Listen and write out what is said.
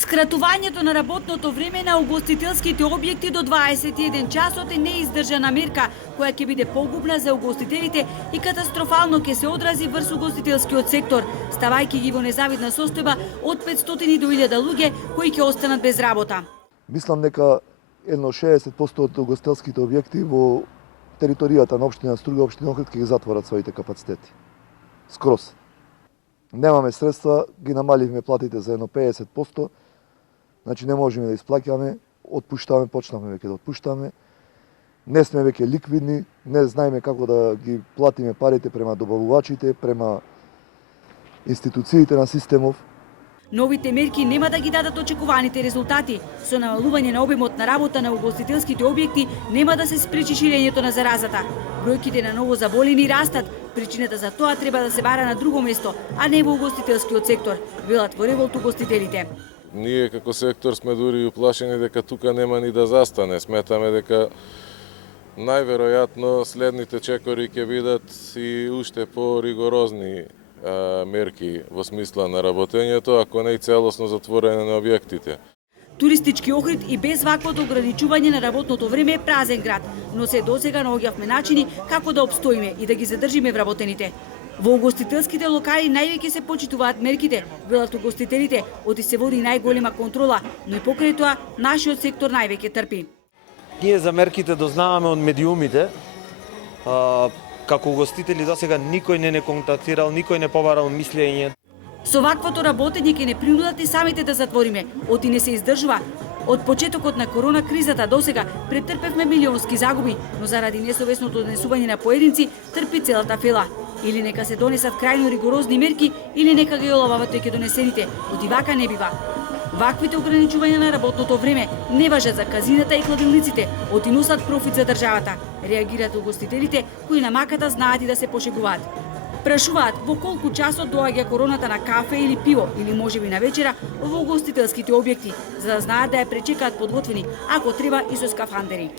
Скратувањето на работното време на угостителските објекти до 21 часот е неиздржана мерка која ќе биде погубна за угостителите и катастрофално ќе се одрази врз угостителскиот сектор, ставајќи ги во незавидна состојба од 500 до 1000 луѓе кои ќе останат без работа. Мислам дека едно 60% од угостителските објекти во територијата на општина Струга, општина Охрид ќе ги затворат своите капацитети. Скроз. Немаме средства, ги намаливме платите за едно 50%, значи не можеме да исплаќаме, отпуштаме, почнавме веќе да отпуштаме. Не сме веќе ликвидни, не знаеме како да ги платиме парите према добавувачите, према институциите на системов. Новите мерки нема да ги дадат очекуваните резултати. Со намалување на обемот на работа на угостителските објекти нема да се спречи ширењето на заразата. Бројките на ново заболени растат. Причината за тоа треба да се бара на друго место, а не во угостителскиот сектор, велат во револт угостителите. Ние како сектор сме дури уплашени дека тука нема ни да застане. Сметаме дека најверојатно следните чекори ќе бидат и уште по-ригорозни мерки во смисла на работењето, ако не и целосно затворење на објектите. Туристички Охрид и без ваквото ограничување на работното време е празен град, но се досега наоѓавме начини како да обстоиме и да ги задржиме вработените. Во угостителските локали највеќе се почитуваат мерките, велат угостителите, оти се води најголема контрола, но и покрај тоа нашиот сектор највеќе трпи. Ние за мерките дознаваме од медиумите. Како угостители досега никој не контактирал, никој не побарал мислење. Со ваквото работење ќе не принудат и самите да затвориме, оти не се издржува. Од почетокот на корона кризата досега претрпевме милионски загуби, но заради несовесното однесување на поединци трпи целата фела. Или нека се донесат крајно ригорозни мерки, или нека ги олавават веќе донесените. Оти вака не бива. Ваквите ограничувања на работното време не важат за казината и кладилниците, оти носат профит за државата. Реагираат угостителите кои на маката знаат и да се пошегуваат. Прашуваат во колку часот доаѓа короната на кафе или пиво, или можеби на вечера во угостителските објекти, за да знаат да ја пречекаат подготвени, ако треба и со скафандери.